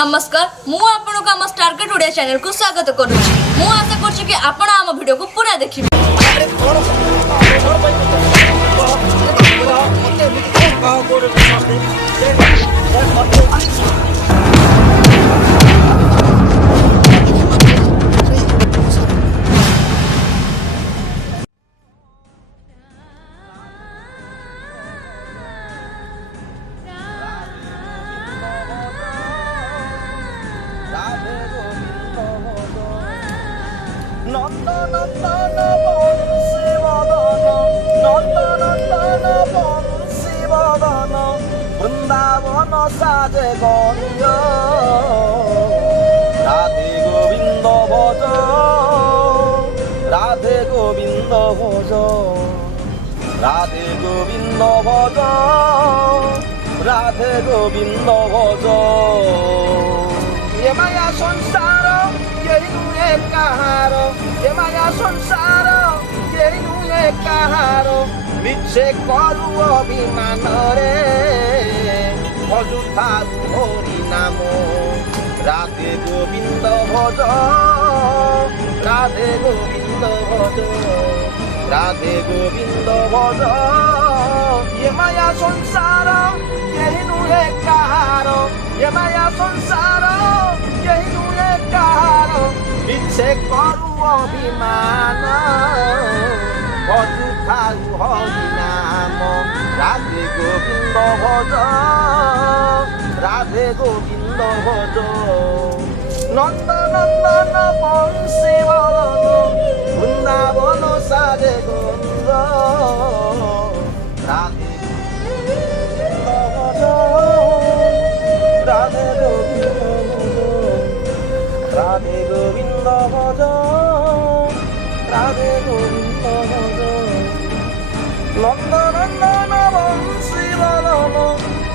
नमस्कार मु आपन को आम स्टारकेट ओडिया चैनल को स्वागत करुच्ची। मु आशा करछि कि आपण आम वीडियो को पूरा देखिबे। নন্দনন্দন বংশী বদন নন্দনন্দন বংশী বদন বৃন্দাবন সাজে গঞ্জ রাধে গোবিন্দ ভজ রাধে গোবিন্দ ভজ রাধে গোবিন্দ ভজ রাধে গোবিন্দ ভজ এ মায়া সংসার কেই নুয়ে কাহার এ মায়া সংসার কেই নুয়ে কাহার মিছে করু অভিমান রে অযথারু হরি নাম রাধে গোবিন্দ ভজ রাধে গোবিন্দ ভজ রাধে গোবিন্দ ভজ এ মায়া সংসার কেই নুয়ে কাহার এ মায়া সংসার কেই নুয়ে কাহার মিছে করু অভিমান অযথারু হরি নাম রাধে গোবিন্দ ভজ রাধে গোবিন্দ ভজ নন্দনন্দন বংশী বদন বৃন্দাবন সাজে গঞ্জ রাধে গোবিন্দ ভজ রাধে গোবিন্দ ভজ রাধে গোবিন্দ ভজ নন্দনন্দন বংশী বদন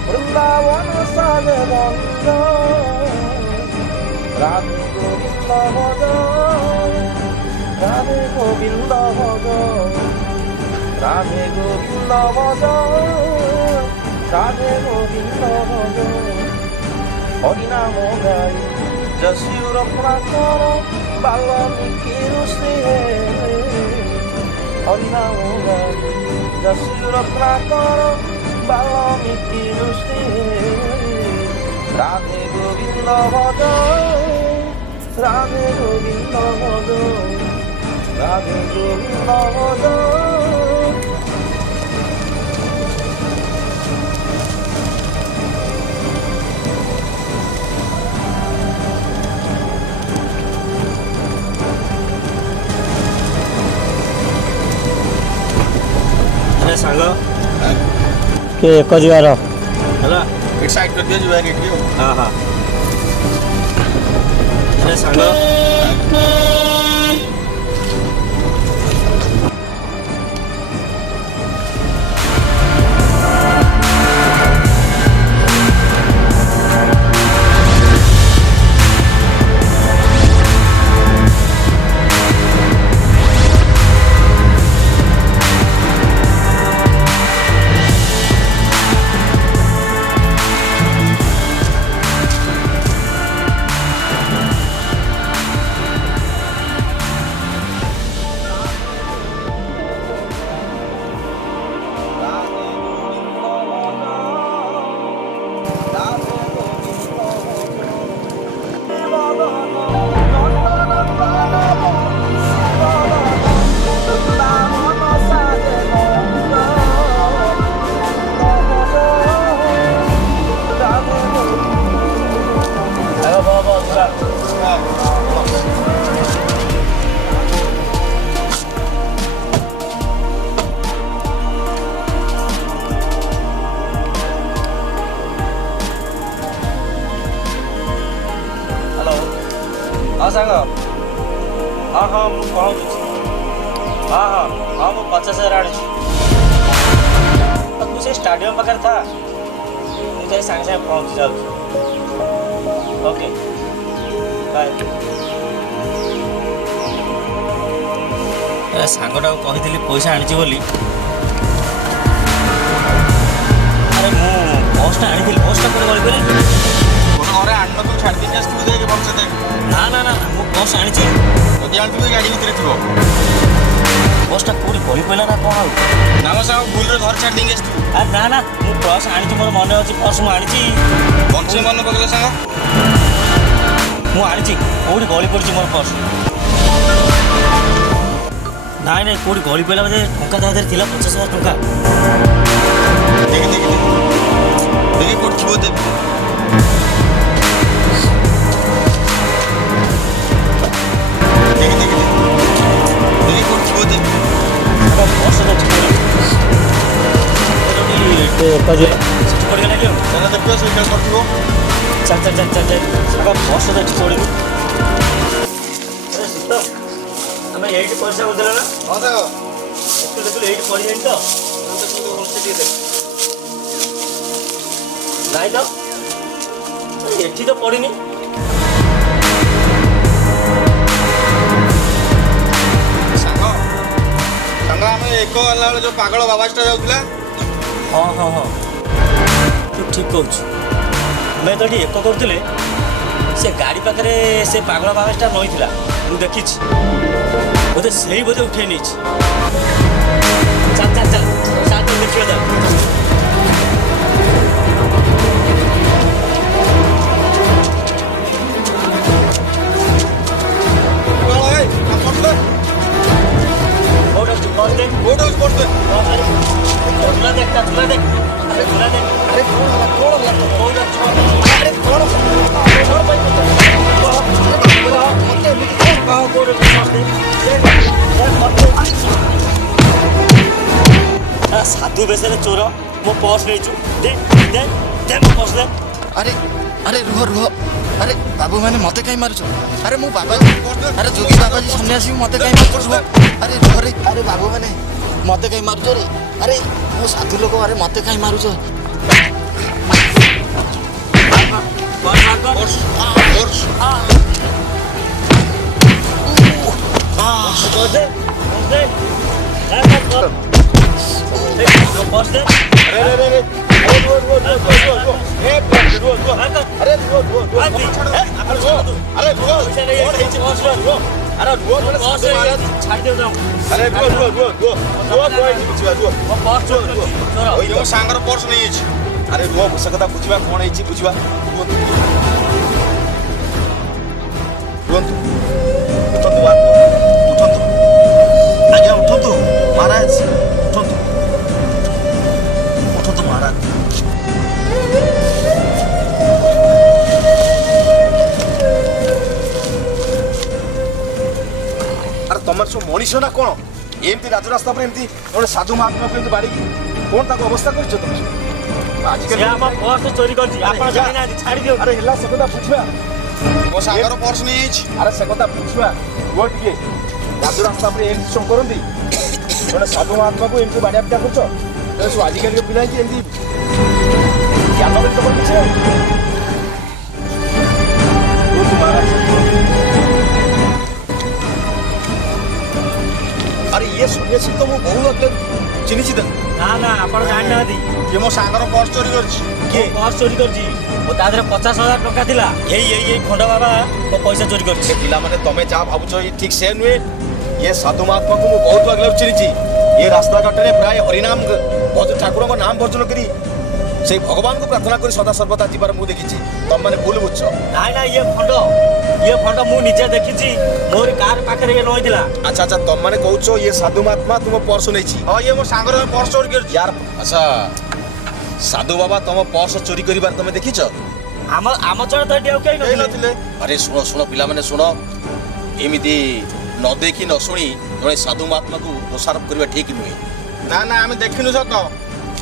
বৃন্দাবন সাজে গঞ্জ রাধে গোবিন্দ ভজ রাধে গোবিন্দ ভজ রাধে গোবিন্দ ভজ রাধে গোবিন্দ ভজ হরিনাম গাই যশিউর প্রাকর বাল্মীকি ঋষি হরিনাম গাই যশিউর প্রাকর বাল্মীকি ঋষি রাধে গোবিন্দ ভজ রাধে গোবিন্দ ভজ রাধে গোবিন্দ ভজ ସାଙ୍ଗ କି ଏକ ଯିବାର ହେଲା ଏଠି ସାଇଡ୍ କରିଦିଅ ଯିବା ଏଠି ହଁ ହଁ ସାଙ୍ଗ ହଁ ସାଙ୍ଗ ହଁ ହଁ ମୁଁ ପହଞ୍ଚୁଛି ହଁ ହଁ ହଁ ମୁଁ 50,000 ଆଣୁଛି ତୁ ସେ ଷ୍ଟାଡ଼ିୟମ ପାଖରେ ଥା ମୁଁ ଯାଇ ସାଙ୍ଗେ ସାଙ୍ଗେ ପହଞ୍ଚି ଯାଉଛି ଓକେ ବାଏ ସାଙ୍ଗଟାକୁ କହିଥିଲି ପଇସା ଆଣିଛି ବୋଲି ଆରେ ମୁଁ ବସ୍ଟା ଆଣିଥିଲି ବସ୍ଟା ପରେ ଗଳି ଥରେ ଆଣିନଥିବୁ ଛାଡ଼ି ଦେଇକି ଆସିଥିବୁ ଦେଖେ ଭଲସେ ଦେଖ। ନା ନା ନା ମୁଁ ବସ୍ ଆଣିଛି। ଯଦି ଆଣିଥିବୁ ଗାଡ଼ି ଭିତରେ ଥିବ। ବସ୍ଟା କୋଉଠି ଗଳି ପଡ଼ିଲା ନା କ'ଣ ଆଉ? ନା ମୋ ସାଙ୍ଗ ଭୁଲରେ ଘରେ ଛାଡ଼ି ଦେଇକି ଆସିଥିବୁ। ଆରେ ନା ନା ମୁଁ ପର୍ସ ଆଣିଛି, ମୋର ମନେ ଅଛି ପର୍ସ ମୁଁ ଆଣିଛି। ଭଲସେ ମନେ ପକେଇଲ ସାଙ୍ଗ। ମୁଁ ଆଣିଛି, କୋଉଠି ଗଳି ପଡ଼ିଛି ମୋର ପର୍ସ? ନାଇଁ ନାଇଁ କୋଉଠି ଗଳି ପଡ଼ିଲା ବୋଧେ। ଟଙ୍କା ତା ଦେହରେ ଥିଲା 50,000 ଟଙ୍କା। ଦେଖି ଦେଖି ଦେଖି କୋଉଠି ଥିବ ଦେବି। ଦେଖି ଦେଖି ଦେଖି କୋଉଠି ଥିବ ଦେବି। ପର୍ସ ତ ଏଠି ପଡ଼ିଲା। ସେଠି ପଡ଼ିଗଲା କି ଆଉ? ତାହେଲେ ଦେଖିବ ସେଇଟା କରିଥିବ। ଚାଲ ଚାଲ ଚାଲ ଚାଲ ଚାଲ ସାଙ୍ଗ ପର୍ସ ତ ଏଠି ପଡ଼ିବୁ। ଆମେ ଏଇଠି ପଇସା କରିଦେଲା ନା? ହଁ ସାଙ୍ଗ। ଦେଖିଲୁ ଏଇଠି ପଡ଼ିଯାଇନି ତ? ଭଲସେ ଟିକେ ଦେଖ। ନାଇଁ ତ ଏଠି ତ ପଡ଼ିନି। ସାଙ୍ଗ ସାଙ୍ଗ ଆମେ ଏକ ହେଲା ବେଳେ ଯୋଉ ପାଗଳ ବାବାଜଟା ଯାଉଥିଲା। ହଁ ହଁ ହଁ ତୁ ଠିକ୍ କହୁଛୁ। ଆମେ ତ ଏଠି ଏକ କରୁଥିଲେ, ସେ ଗାଡ଼ି ପାଖରେ ସେ ପାଗଳ ବାବାଜଟା ରହିଥିଲା, ମୁଁ ଦେଖିଛି। ବୋଧେ ସେଇ ବୋଧେ ଉଠେଇ ନେଇଛି। ଚାଲ ଚାଲ ଚାଲ ଚାଲ ତ ଦେଖିବା ଚାଲ। କୋଉଟା ଅଛି ବସ୍ ଦେ। ଝୁଲା ଦେଖ ତା ଝୁଲା ଦେଖ। ଆରେ ଝୁଲା ଦେଖ। ଆରେ କଣ ହେଲା କୋଉଟା ଅଛି ବସ୍? ଆରେ କଣ ମତେ ଏମିତି କୋଉଟା ଅଛି ବସ୍ ଦେ। ସାଧୁ ବେଶରେ ଚୋର, ମୋ ପର୍ସ ନେଇଛୁ। ଦେ ଦେ ଦେ ମୋ ପର୍ସ ଦେ। अरे अरे रुह रुह अरे बाबू मैंने मते कहीं मारुछ अरे मु बाबा जी अरे जोगी बाबा जी सन्यासी मते कहीं मारुछ अरे रुह रे अरे बाबू मैंने मते कहीं मारुछ रे अरे मो साधु लोक अरे मते कहीं मारुछ पर्स दे दे पर्स दे। ସାଙ୍ଗର ପର୍ସ ନେଇଯାଇଛି। ଆରେ ରୁହ ସେ କଥା ବୁଝିବା କଣ ହେଇଛି ବୁଝିବା। ରୁହନ୍ତୁ ଉଠନ୍ତୁ ଉଠନ୍ତୁ ଆଜ୍ଞା ଉଠନ୍ତୁ ମହାରାଜ ଉଠନ୍ତୁ ଉଠନ୍ତୁ ମହାରାଜ। ଆରେ ତମେ ସବୁ ମଣିଷ ନା କଣ? ଏମିତି ରାଜରାସ୍ତା ଉପରେ ଏମିତି ଗୋଟେ ସାଧୁ ମହାତ୍ମାକୁ ଏମିତି ବାଡ଼ିକି କଣ ତାକୁ ଅବସ୍ଥା କରିଛ ତମେ? ଆଜିକାଲି ଆମ ପର୍ସ ଚୋରି କରିଛି, ଆପଣ ଜାଣିନାହାନ୍ତି, ଛାଡ଼ି ଦିଅନ୍ତୁ। ଆରେ ହେଲା ସେ କଥା ବୁଝିବା। ମୋ ସାଙ୍ଗର ପର୍ସ ନେଇଯାଇଛି। ଆରେ ସେ କଥା ବୁଝିବା କୁହ ଟିକେ। ରାଜରାସ୍ତା ଉପରେ ଏମିତି ସବୁ କରନ୍ତି? ଗୋଟେ ସାଧୁ ମହାତ୍ମାକୁ ଏମିତି ବାଡ଼ିଆ ପିଟା କରୁଛ? ସବୁ ଆଜିକାଲି ପିଲା କି ଏମିତି ଜ୍ଞାନ ବ୍ୟକ୍ତ କରି କିଛି ଆଉ। ଆରେ ଇଏ ସନ୍ୟାସୀ ତ ମୁଁ ବହୁ ଆଗରେ ଚିହ୍ନିଛି ତାକୁ। ନା ନା ଆପଣ ଜାଣିନାହାନ୍ତି, କିଏ ମୋ ସାଙ୍ଗର ପର୍ସ ଚୋରି କରିଛି? କିଏ ପର୍ସ ଚୋରି କରିଛି? ଓ ତା ଦେହରେ 50,000 ଟଙ୍କା ଥିଲା। ଏଇ ଖଣ୍ଡ ବାବା ମୋ ପଇସା ଚୋରି କରିଛି। ସେ ପିଲାମାନେ ତମେ ଯାହା ଭାବୁଛ ଇଏ ଠିକ ସେ ନୁହେଁ। ଇଏ ସାଧୁ ମହାତ୍ମାକୁ ମୁଁ ବହୁତ ଆଗରେ ଚିହ୍ନିଛି। ଏ ରାସ୍ତାଘାଟରେ ପ୍ରାୟ ହରିନାମ ଠାକୁରଙ୍କ ନାମ ଭର୍ଜନ କରି ସେଇ ଭଗବାନଙ୍କୁ ପ୍ରାର୍ଥନା କରି ସଦାସର୍ବଦା ଯିବାର ମୁଁ ଦେଖିଛି। ତମମାନେ ଭୁଲ ବୁଝୁଛ। ନାଇଁ ନା ଇଏ ଖଣ୍ଡ ମୁଁ ନିଜେ ଦେଖିଛି। ମୋର କାର ପାଖରେ ଇଏ ରହିଥିଲା। ଆଚ୍ଛା ଆଚ୍ଛା ତମମାନେ କହୁଛ ଇଏ ସାଧୁ ମହାତ୍ମା ତୁମ ପର୍ସ ନେଇଛି। ହଁ ଇଏ ମୋ ସାଙ୍ଗର ପର୍ସ ଚୋରି କରିଛି ୟାର। ଆଚ୍ଛା ସାଧୁ ବାବା ତମ ପର୍ସ ଚୋରି କରିବାର ତମେ ଦେଖିଛ? ଆମ ଚଳ ତ ଏଠି ଆଉ କେହି ନଥିଲେ। ଆରେ ଶୁଣ ଶୁଣ ପିଲାମାନେ ଶୁଣ, ଏମିତି ନ ଦେଖି ନ ଶୁଣି ଜଣେ ସାଧୁ ମହାତ୍ମାକୁ ଦୋଷାରୋପ କରିବା ଠିକ ନୁହେଁ। ନା ନା ଆମେ ଦେଖିନୁ ସତ।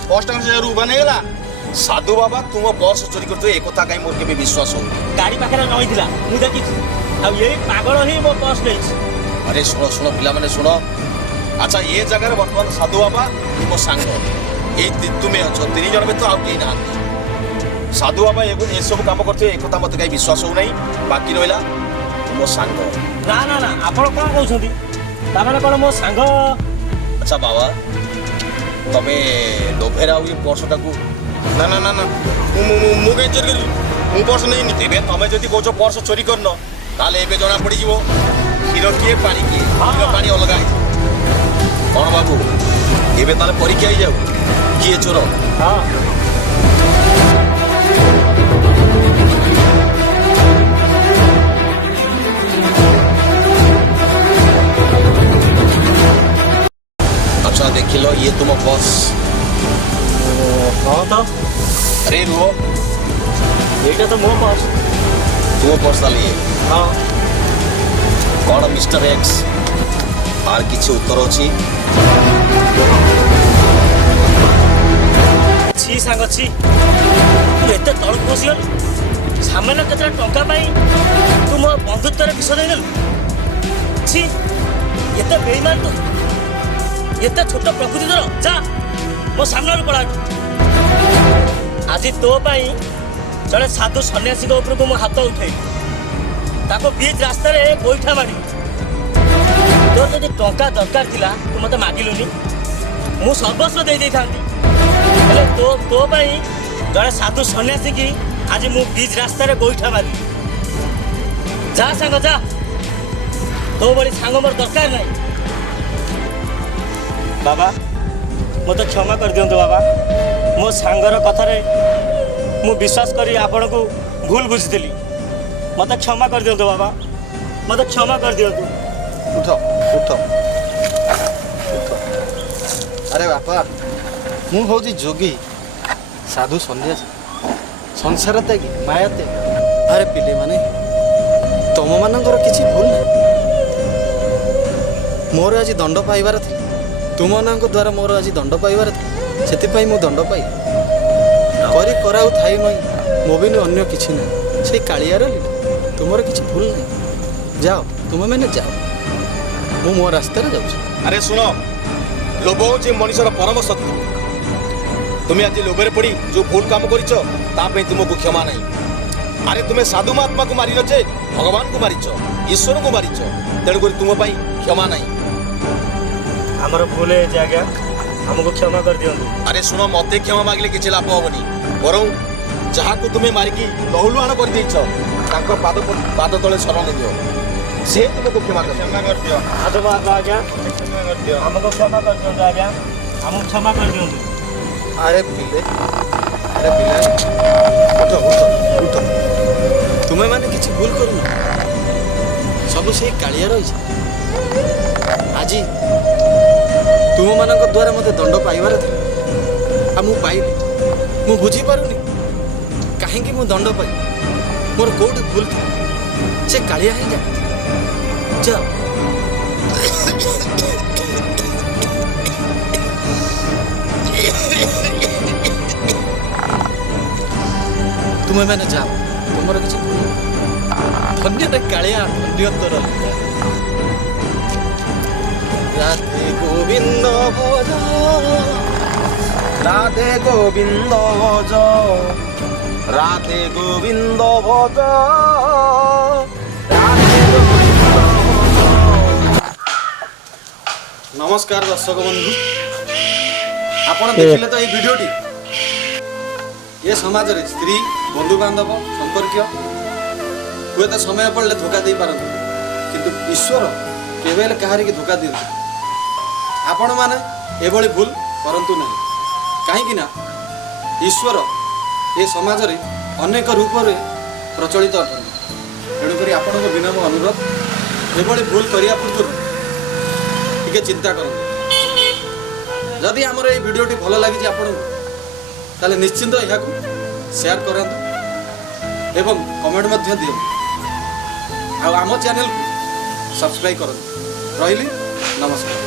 ପର୍ସ ଟା ସେ ଉଭା ନେଇଗଲା। ସାଧୁ ବାବା ତୁମ ପର୍ସ ଚୋରି କରୁଥିବେ ଏ କଥା କାହିଁ ମୋର କେବେ ବିଶ୍ୱାସ ହଉନି। ଗାଡ଼ି ପାଖରେ ରହିଥିଲା, ମୁଁ ଦେଖିଛି। ଆଉ ଏଇ ପାଗଳ ହିଁ ମୋ ପର୍ସ ନେଇଛି। ଆରେ ଶୁଣ ଶୁଣ ପିଲାମାନେ ଶୁଣ। ଆଚ୍ଛା ଏ ଜାଗାରେ ବର୍ତ୍ତମାନ ସାଧୁ ବାବା ମୋ ସାଙ୍ଗ ଏଇ ତୁମେ ଅଛ, 3 ଜଣ ବ୍ୟତୀତ ଆଉ କେହି ନାହାନ୍ତି। ସାଧୁ ବାବା ଏସବୁ କାମ କରୁଥିବେ ଏ କଥା ମୋତେ କାହିଁ ବିଶ୍ୱାସ ହଉନାହିଁ। ବାକି ରହିଲା ମୋ ସାଙ୍ଗ। ନା ନା ନା ଆପଣ କ'ଣ କହୁଛନ୍ତି? ତାମାନେ କ'ଣ ମୋ ସାଙ୍ଗ? ଆଚ୍ଛା ବାବା ତମେ ଲୋଭେରେ ଆଉ ଏ ପର୍ସଟାକୁ ନା ନା ନା ନା ମୁଁ କାହିଁ ଚୋରି କରିବି ମୁଁ ପର୍ସ ନେଇନି। ଏବେ ତମେ ଯଦି କହୁଛ ପର୍ସ ଚୋରି କରିନ ତାହେଲେ ଏବେ ଜଣା ପଡ଼ିଯିବ କ୍ଷୀର କିଏ ପାଣି କିଏ। କ୍ଷୀର ପାଣି ଅଲଗା ହେଇଛି। କ'ଣ ବାବୁ ଏବେ ତାହେଲେ ପରୀକ୍ଷା ହେଇଯାଉ କିଏ ଚୋର। ହଁ अच्छा देखिल ये तुम बस। ହଁ ତ अरे रुहो ଏଇଟା ତ ମୋ ପର୍ସ। तुम पर्स लिए ହଁ कौन मिस्टर एक्स आर किसी उत्तर अच्छी। ଛି ସାଙ୍ଗ ଛି ତୁ ଏତେ ତଳକୁ ବସିଗଲୁ। ସାମାନ୍ୟ କେତେଟା ଟଙ୍କା ପାଇଁ ତୁ ମୋ ବନ୍ଧୁତ୍ୱରେ ବିଷ ଦେଇଦେଲୁ। ଛି ଏତେ ବେଇମାନ ତୁ, ଏତେ ଛୋଟ ପ୍ରକୃତି ତୋର। ଯା ମୋ ସାମ୍ନାରୁ ପଳା। ଆଜି ତୋ ପାଇଁ ଜଣେ ସାଧୁ ସନ୍ନ୍ୟାସୀଙ୍କ ଉପରକୁ ମୁଁ ହାତ ଉଠେଇଲି। ତାକୁ ବିଚ୍ ରାସ୍ତାରେ ଗୋଇଠା ମାରିଲି। ତୋର ଯଦି ଟଙ୍କା ଦରକାର ଥିଲା ତୁ ମୋତେ ମାଗିଲୁନି, ମୁଁ ସର୍ବସ୍ୱ ଦେଇଥାନ୍ତି। ହେଲେ ତୋ ପାଇଁ ଜଣେ ସାଧୁ ସନ୍ନ୍ୟାସୀ କି ଆଜି ମୁଁ ବିଚ୍ ରାସ୍ତାରେ ଗୋଇଠା ମାରିଲି। ଯା ସାଙ୍ଗ ଯା, ତୋ ଭଳି ସାଙ୍ଗ ମୋର ଦରକାର ନାହିଁ। ବାବା ମୋତେ କ୍ଷମା କରିଦିଅନ୍ତୁ ବାବା। ମୋ ସାଙ୍ଗର କଥାରେ ମୁଁ ବିଶ୍ୱାସ କରି ଆପଣଙ୍କୁ ଭୁଲ ବୁଝିଥିଲି। ମୋତେ କ୍ଷମା କରିଦିଅନ୍ତୁ ବାବା, ମୋତେ କ୍ଷମା କରିଦିଅନ୍ତୁ। ଉଠ ଉଠ ଉଠ। ଆରେ ବାପା ମୁଁ ହେଉଛି ଯୋଗୀ, ସାଧୁ ସନ୍ନ୍ୟାସୀ, ସଂସାର ତ୍ୟାଗୀ, ମାୟା ତ୍ୟାଗୀ। ଆରେ ପିଲେମାନେ ତମମାନଙ୍କର କିଛି ଭୁଲ ନାହିଁ। ମୋର ଆଜି ଦଣ୍ଡ ପାଇବାର ଥିଲା, ତୁମମାନଙ୍କ ଦ୍ୱାରା ମୋର ଆଜି ଦଣ୍ଡ ପାଇବାର ଥିଲା। ସେଥିପାଇଁ ମୁଁ ଦଣ୍ଡ ପାଇଲି। କରି କରାଉ ଥାଇ ନଇଁ ମୋ ବିନୁ ଅନ୍ୟ କିଛି ନାହିଁ। ସେଇ କାଳିଆର ଲୀଳା, ତୁମର କିଛି ଭୁଲ ନାହିଁ। ଯାଅ ତୁମେମାନେ ଯାଅ, ମୁଁ ମୋ ରାସ୍ତାରେ ଯାଉଛି। अरे सुन लोभ हूँ मनुष्यर परम शत्रु। तुम्हें आज लोभे पड़ी जो भूल काम कर तुमको क्षमा नहीं। अरे तुम्हें साधु महात्मा को मारिन जे भगवान को मारिच, ईश्वर को मारिच, तेणुक तुम क्षमा नहीं। ଆମର ଭୁଲ ହେଇଛି ଆଜ୍ଞା, ଆମକୁ କ୍ଷମା କରିଦିଅନ୍ତୁ। अरे सुन मते क्षमा मागिले किसी लाभ हेनी, बर जहाँ को तुम्हें मारिकी लहुलुहाण कर पाद तले शरण दियो, से तुमको क्षमा कर दियो। ସାଧୁ ମହାତ୍ମା ଆଜ୍ଞା ଆମକୁ କ୍ଷମା କରିଦିଅନ୍ତୁ ଆଜ୍ଞା, ଆମକୁ କ୍ଷମା କରିଦିଅନ୍ତୁ। ଆରେ ପିଲେ ଉଠ ଉଠ ଉଠ। ତୁମେମାନେ କିଛି ଭୁଲ କରୁନ, ସବୁ ସେଇ କାଳିଆ ରହିଛି। ଆଜି ତୁମମାନଙ୍କ ଦ୍ୱାରା ମୋତେ ଦଣ୍ଡ ପାଇବାର ଥିଲା, ଆଉ ମୁଁ ପାଇଲି। ମୁଁ ବୁଝିପାରୁନି କାହିଁକି ମୁଁ ଦଣ୍ଡ ପାଇ, ମୋର କୋଉଠି ଭୁଲ ଥିଲା। ସେ କାଳିଆ ହିଁ ଜାଣେ। ଯାଅ ତୁମେମାନେ ଯାଅ, ତୁମର କିଛି ଭୁଲ ନାହିଁ। ଧନ୍ୟଟା କାଳିଆ, ଧନ୍ୟ ତୋର ଲୀଳା। রাধে গোবিন্দ ভজ, राधे गोविंद भज, राधे गोविंद भज, राधे गोविंद भज। নমস্কার দর্শক বন্ধু, আপনার দেখিলে তো এই ভিডিওটি। এ সমাজের স্ত্রী, বন্ধু বান্ধব, সম্পর্কীয় হুয়েত সময় পড়লে ধোকা দিয়ে পারନ୍ତି, কিন্তু ঈশ্বর কেবে হেলে কাহারিকে ধোকা দিଅନ୍ତି। ଆପଣମାନେ ଏଭଳି ଭୁଲ କରନ୍ତୁ ନାହିଁ, କାହିଁକି ନା ଈଶ୍ୱର ଏ ସମାଜରେ ଅନେକ ରୂପରେ ପ୍ରଚଳିତ ଅଟନ୍ତି। ତେଣୁକରି ଆପଣଙ୍କ ବିନମ୍ର ଅନୁରୋଧ, ଏଭଳି ଭୁଲ କରିବା ପୂର୍ବରୁ ଟିକେ ଚିନ୍ତା କରନ୍ତୁ। ଯଦି ଆମର এই ଭିଡ଼ିଓଟି ଭଲ ଲାଗିଛି ଆପଣଙ୍କୁ, ତାହେଲେ ନିଶ୍ଚିନ୍ତ ଏହାକୁ ସେୟାର କରନ୍ତୁ ଏବଂ କମେଣ୍ଟ ମଧ୍ୟ ଦିଅନ୍ତୁ। ଆଉ ଆମ ଚ୍ୟାନେଲକୁ ସବସ୍କ୍ରାଇବ୍ କରନ୍ତୁ। ରହିଲି, ନମସ୍କାର।